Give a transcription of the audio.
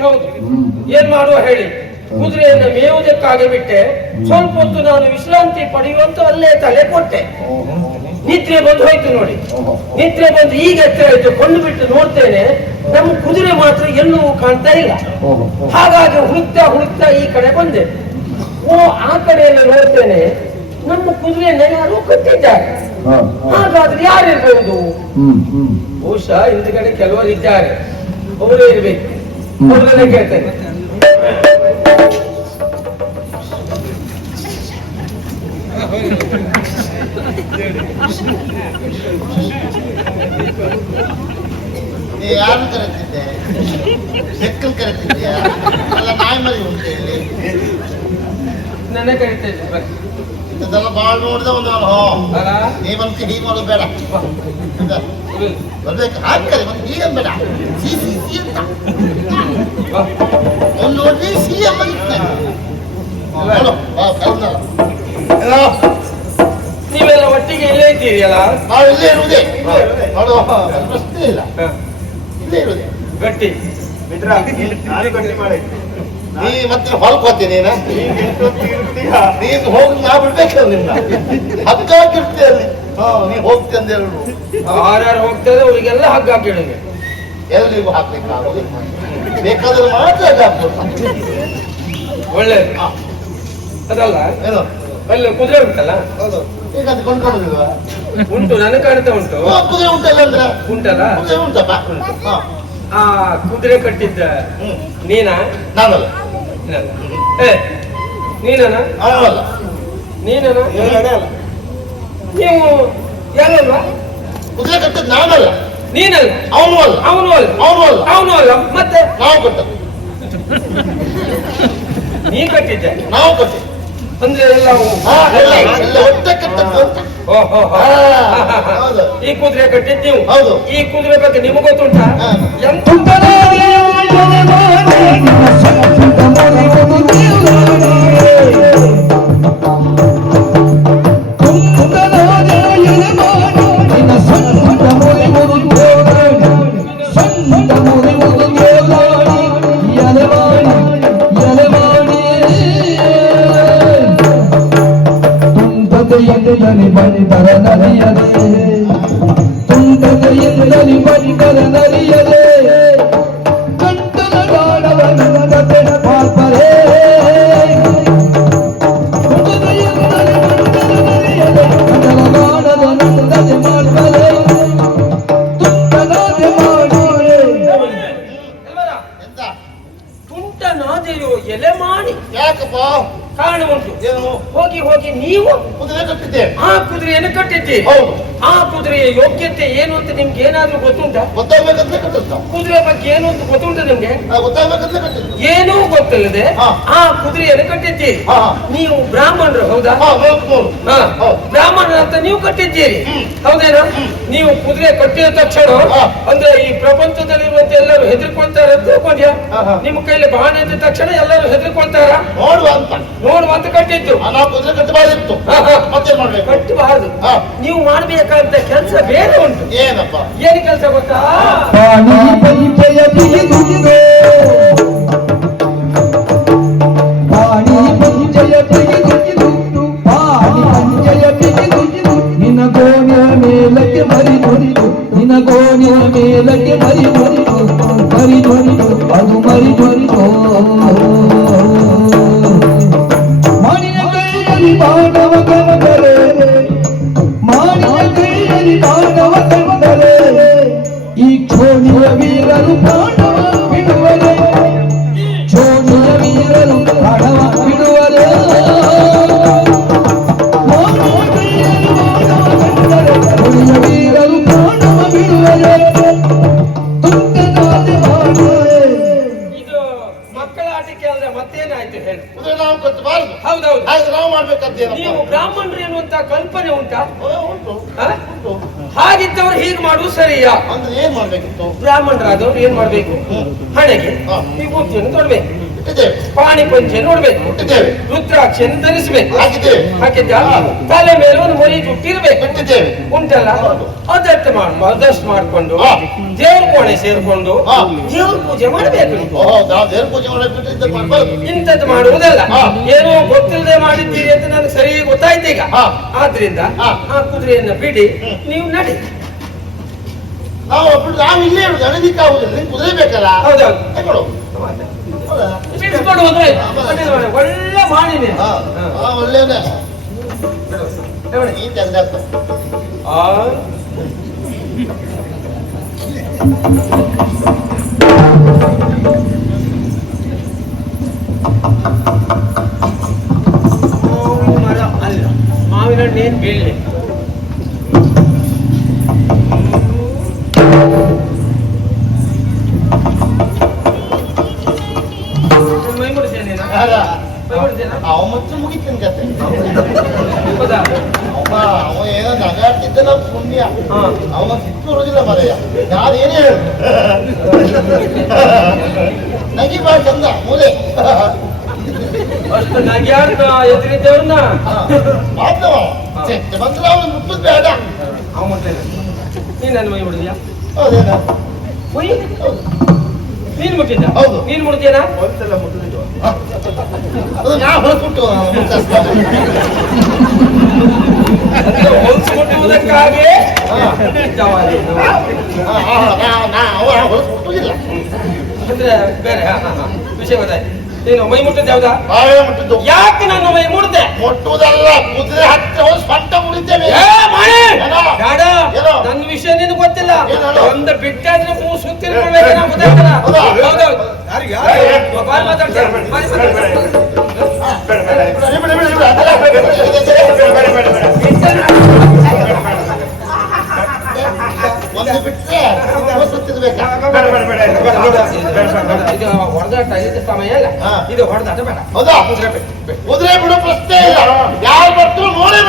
ಹೌದು. ಹ್ಮ್. ಏನ್ ಮಾಡುವ ಹೇಳಿ? ಕುದುರೆಯನ್ನು ಮೇಯುವುದಕ್ಕಾಗಿ ಬಿಟ್ಟೆ. ಸ್ವಲ್ಪ ಹೊತ್ತು ನಾನು ವಿಶ್ರಾಂತಿ ಪಡೆಯುವಂತ ಅಲ್ಲೇ ತಲೆ ಕೊಟ್ಟೆ. ನಿದ್ರೆ ಬಂದು ಹೋಯ್ತು ನೋಡಿ. ನಿದ್ರೆ ಬಂದು ಈಗ ಎತ್ತರ ಆಯ್ತು ಕೊಂಡು ಬಿಟ್ಟು ನೋಡ್ತೇನೆ ನಮ್ಮ ಕುದುರೆ ಮಾತ್ರ ಎಲ್ಲೂ ಕಾಣ್ತಾ ಇಲ್ಲ. ಹಾಗಾಗಿ ಹುಡುಕ್ತಾ ಹುಡುಕ್ತಾ ಈ ಕಡೆ ಬಂದೆ. ಓ ಆ ಕಡೆಯಲ್ಲಿ ನೋಡ್ತೇನೆ ನಮ್ಮ ಕುದುರೆಯನ್ನು ಯಾರು ಕಟ್ಟಿದ್ದಾರೆ ಹಾಗಾದ್ರೆ ಯಾರಿರ್ಬಹುದು ಬಹುಶಃ ಹಿಂದ್ಗಡೆ ಕೆಲವರು ಇದ್ದಾರೆ ಅವರೇ ಇರ್ಬೇಕು. ಅವ್ರನ್ನೇ ಕೇಳ್ತೇನೆ ಯಾರು ಕರೆತಿದ್ದೆ ಹೆಕ್ಕಲ್ ಕರೆತಿದ್ಯಾ ಅಲ್ಲ ನಾಯಿ ಮರಿ ಉಂಟು ಇಲ್ಲಿ. ನನ್ನ ಕರಿತಾ ಇದ್ದೆ. ಇದೆಲ್ಲ ಭಾಳ ನೋಡ್ದೆ ಒಂದು ಹೋ. ಅಲ್ಲ? ನೀ ಬಂದು ಹೀಗೆ ಮಾಡೋದು ಬೇಡ. ಬರ್ಬೇಕು. ಹಾಕ್ತಾರೆ ಮತ್ತೆ ಬೇಡ. ಸಿ ಸಿ ಸಿ ಅಂತ. ಬಾ. ಅವ್ನು ನೋಡ್ರಿ ಸಿ ಏನೋ ನೀವೆಲ್ಲ ಒಟ್ಟಿಗೆ ಇಲ್ಲೇ ಇದ್ದೀರಿಯಲ್ಲ ನಾವು ಇಲ್ಲೇ ಇರುವುದೇ. ನೋಡು ಅದು ಪ್ರಶ್ನೆ ಇಲ್ಲ. ಇಲ್ಲೇ ಇರುವುದೇ. ಗಟ್ಟಿ. ನೀ ಮತ್ತೆ ಹೊಲಕ್ಕೆ ಹೋಗ್ತೀನಿ ನೀನ ನೀನು ಹೋಗಿ ನಾ ಬಿಡ್ಬೇಕಲ್ಲ ನಿನ್ನ. ಹಗ್ಗ ಹಾಕಿರ್ತೀಯ ಅಲ್ಲಿ. ನೀ ಹೋಗ್ತಿ ಅಂದೇಳು ಯಾರ್ಯಾರು ಹೋಗ್ತಾರೆ ಅವರಿಗೆಲ್ಲ ಹಗ್ಗ ಹಾಕಿಡುದು ಎಲ್ರಿಗೂ ಹಾಕ್ಲಿಕ್ಕೆ ಬೇಕಾದ್ರೆ ಮಾತ್ರ ಹಗ್ಗ ಹಾಕ್ಬೇಕು ಒಳ್ಳೆ ಹಾ, ಅದಲ್ಲ? ಏನು? ಅಲ್ಲಿ ಕುದುರೆ ಉಂಟಲ್ಲ? ಹೌದು. ಈಗ ಅದು ಕೊಂಡ್ಕೊಂಡಿಲ್ವಾ ಉಂಟು ನನಗೆ ಕಾಣ್ತಾ ಉಂಟು. ಕುದುರೆ ಉಂಟಲ್ಲ ಅಂದ್ರೆ? ಉಂಟಲ್ಲ? ಕುದುರೆ ಉಂಟಪ್ಪ. ಹಾ. ಆ ಕುದುರೆ ಕಟ್ಟಿದ್ದ ನೀನಾ? ನಾನಲ್ಲ. ಏ ನೀನನ? ಅಲ್ಲ. ನೀವು ಯಾರಲ್ಲ ಕುದುರೆ ಕಟ್ಟದ್ ನಾನಲ್ಲ. ನೀನಲ್ಲ? ಅವನು ಅಲ್ಲ. ಅವನು ಅಲ್ಲ. ಅವನು ಅಲ್ಲ. ಅವನು ಅಲ್ಲ. ಮತ್ತೆ? ನಾವು ಕಟ್ಟ ನೀ ಕಟ್ಟಿದ್ದೆ. ನಾವು ಕಟ್ಟದ್ದು. ಅಂದ್ರೆ ಎಲ್ಲ ಹಾ ಎಲ್ಲ ಎಲ್ಲ ಒಟ್ಟೆ ಓಹೋ ಹಾ, ಹೌದು. ಈ ಕುದುರೆ ಕಟ್ಟಿದ್ ನೀವು. ಹೌದು. ಈ ಕುದುರೆ ಬಗ್ಗೆ ನಿಮಗೆ ಗೊತ್ತುಂಟಾ? ಹಾ. ಎಂತ ಬಂದರ ನದಿಯದೆ ತುಂಡದೆಯಿಂದಲಿ ಬಂದರ ನದಿಯದೆ ಕಂಟನ ಗಾಢವ ನನ್ನದೆ ಪಾಪರೇ ಹೋಗಿ ನೀವು ಕುದುರೆ ಕಟ್ಟಿದ್ದೆ. ಆ ಕುದುರೆಯನ್ನು ಕಟ್ಟಿದ್ದೆ? ಹೌದು. ಆ ಕುದುರೆಯ ಯೋಗ್ಯತೆ ಏನು ಅಂತ ನಿಮ್ಗೆ ಏನಾದ್ರೂ ಗೊತ್ತುಂಟ? ಗೊತ್ತಾಗ್ಬೇಕಂತ ಕಟ್ಟಿದ್ದು. ಕುದುರೆ ಬಗ್ಗೆ ಏನು ಅಂತ ಗೊತ್ತುಂಟ ನಿಮ್ಗೆ? ನಾವು ಗೊತ್ತಾಗ್ಬೇಕಂತ ಕಟ್ಟಿದ್ದು. ಏನೂ ಗೊತ್ತಿಲ್ಲದೆ ಆ ಕುದುರೆಯನ್ನು ಕಟ್ಟಿದ್ದೆ. ನೀವು ಬ್ರಾಹ್ಮಣರು ಹೌದಾ. ಬ್ರಾಹ್ಮಣರು. ಅಂತ ನೀವು ಕಟ್ಟಿದ್ದೀರಿ. ಹೌದೇನಾ? ನೀವು ಕುದುರೆ ಕಟ್ಟಿದ ತಕ್ಷಣ ಅಂದ್ರೆ ಈ ಪ್ರಪಂಚದಲ್ಲಿರುವಂತ ಎಲ್ಲರೂ ಹೆದರ್ಕೊಳ್ತಾರ ಅಂತ ತಿಳ್ಕೊಂಡ್ಯಾ. ನಿಮ್ಮ ಕೈಲಿ ಬಾಣ ಇದ್ದ ತಕ್ಷಣ ಎಲ್ಲರೂ ಹೆದರ್ಕೊಳ್ತಾರ? ನೋಡುವ ಅಂತ. ನೋಡುವಂತ ಕಟ್ಟಿದ್ದು. ಕುದುರೆ ಕಟ್ಟಬಾರ್ದಿತ್ತು. ಮತ್ತೇನ್ ಮಾಡ್ಬೇಕು? ಕಟ್ಟಬಾರದು. ಹಾ. ನೀವು ಮಾಡ್ಬೇಕಾದಂತ ಕೆಲಸ ಬೇರೆ ಉಂಟು. ಏನಪ್ಪ? ಏನ್ ಕೆಲಸ ಗೊತ್ತಾ? ಕ್ಷೋಣಿಯ ಹಣವ ಬಿಡುವರು ವೀರರು ಪ್ರಾಣವ ಬಿಡುವರೆ ಮಕ್ಕಳ ಆಟಿಕೆ ಅಂದ್ರೆ ಮತ್ತೇನಾಯ್ತು ಹೇಳಿ. ನಾವು ಕಟ್ಟಬಾರದು ಹೌದೌದು. ಹಾಗೆ ನಾವು ಮಾಡ್ಬೇಕಂತೇನಪ್ಪ ನೀವು ಬ್ರಾಹ್ಮಣರು ಎನ್ನುವಂತ ಕಲ್ಪನೆ ಉಂಟಾ? ಉಂಟು. ಹಾಗಿದ್ದವ್ರು ಹೀಗೆ ಮಾಡುದು ಸರಿಯಾ? ಅಂದ್ರೆ ಏನ್ ಮಾಡ್ಬೇಕಿತ್ತು? ಬ್ರಾಹ್ಮಣರಾದವ್ರು ಏನ್ ಮಾಡ್ಬೇಕು? ಹಣೆಗೆ ಹಾ. ವಿಭೂತಿಯನ್ನು ತೊಡ್ಬೇಕು. ಪಾಣಿ ಪಂಚೆ ನೋಡ್ಬೇಕು. ಬಿಟ್ಟಿದ್ದೇವೆ ರುದ್ರಾಕ್ಷಿಯನ್ನು ಧರಿಸಬೇಕು ಹಾಕಿದ್ದೇವೆ. ಹಾಕಿದ್ದ ತಲೆ ಮೇಲೆ ಒಂದು ಮರಿ ಜುಟ್ಟಿರ್ಬೇಕು. ಇಟ್ಟಿದ್ದೇವೆ ಉಂಟಲ್ಲ? ಅದಷ್ಟು ಮಾಡು ಅದಷ್ಟು ಮಾಡ್ಕೊಂಡು. ದೇವ್ರ ಕೋಣೆ ಸೇರ್ಕೊಂಡು ದೇವ್ರ ಪೂಜೆ ಮಾಡಬೇಕು ದೇವ್ರ ಪೂಜೆ ಇಂಥದ್ದು ಮಾಡುವುದಲ್ಲ. ಏನೋ ಗೊತ್ತಿಲ್ಲದೆ ಮಾಡಿದ್ದೀರಿ ಅಂತ ನನಗೆ ಸರಿ ಗೊತ್ತಾಯ್ತು ಈಗ. ಆದ್ರಿಂದ. ಆ ಕುದುರೆಯನ್ನ ಬಿಡಿ. ನೀವು ನಡಿ. ನಾವು ಒಬ್ಬರು ನಾವು ಇಲ್ಲೇ ಇರೋದು ನಡೀಲಿಕ್ಕೆ ಆಗುದಿಲ್ಲ ನಿಮ್ಗೆ ಕುದುರೆ ಬೇಕಲ್ಲ ಹೌದೌದು ತಗೊಳ್ಳು ಹೌದಾ? ಬಿಡಿಸ್ಕೊಂಡು ಹೋದ್ರೆ ಆಯ್ತು. ಒಳ್ಳೆ ಮಾಡಿ ನೀನು. ಹಾ, ಹಾ. ಹಾ, ಈ ತಂದೆ. ಆ. ಮಾವಿನ ಮರ ಅಲ್ಲ ಮಾವಿನ ಹಣ್ಣು ಏನ್ ಬೀಳ್ಲಿ ಮುಡಿಸ್ತೇನಾ? ಅವ ಮತ್ತೆ ಮುಗಿತೀನಿ ಕತೆ. ಅವ ಅವ ಏನೋ ನಗಾಡ್ತಿದ್ದಲ್ಲ ಪುಣ್ಯ. ಹಾ. ಸಿಕ್ಕು ಸಿಟ್ಟು ಬರೋದಿಲ್ಲ ಮರೆಯ. ನಾನೇನೇ ಹೇಳು. ನಗಿ ಬಾಳ ಚಂದ ಮೂಲೆ. ಅಷ್ಟು ನಗ್ಯಾಡ್ತ ಎದುರಿದ್ದವ್ರನ್ನ ಮಾತವ ಚೆಕ್ ಬಂದ್ರೆ ಅವನು ಮುಟ್ಟದ್ ಬೇಡ. ಅವ ಮುಟ್ಲೇನೆ ನೀನ್ ನನ್ನ ಮೈ ಬಿಡಿದ್ಯಾ ಹೌದೇನಾ? ನೀನ್ ಮುಟ್ಟಿದ್ದ? ಹೌದು. ನೀನ್ ಮುಡ್ತೀಯನಾ ಒಂದ್ಸಲ ಮುಟ್ಟುದಿಲ್ಲ. ಅದು ನಾ ಹೊರಸ್ಬಿಟ್ಟು ಅಂದ್ರೆ ನೀನು. ಬೇರೆ. ವಿಷಯ ಗೊತ್ತಾಯ್ತು. ನೀನು ಮೈ ಮುಟ್ಟಿದ್ದ ಯಾವ್ದಾ? ಮುಟ್ಟಿದ್ದು. ಯಾಕೆ ನನ್ನ ಮೈ ಮುಡ್ದೆ ಮುಟ್ಟುವುದಲ್ಲ ಕುದುರೆ ಹತ್ತಿರ ಒಂದು ಸ್ವಂತ ಮುಡಿದ್ದೇವೆ ಮಾಡಿ! ಬೇಡ? ನನ್ನ ವಿಷಯ ನಿನಗೆ ಗೊತ್ತಿಲ್ಲ. ಒಂದ ಬಿಟ್ಟಾದ್ರೆ ನಾವು ಹೌದಾ? ಹೌದೌದು. ಇದು ಹೊಡೆದಾಟ ಬೇಡ ಹೌದಾ ಕುದುರೆ ಬಿಡು ಪ್ರಶ್ನೆ ಇಲ್ಲ ಯಾರು ಬರ್ತು ನೋಡೇ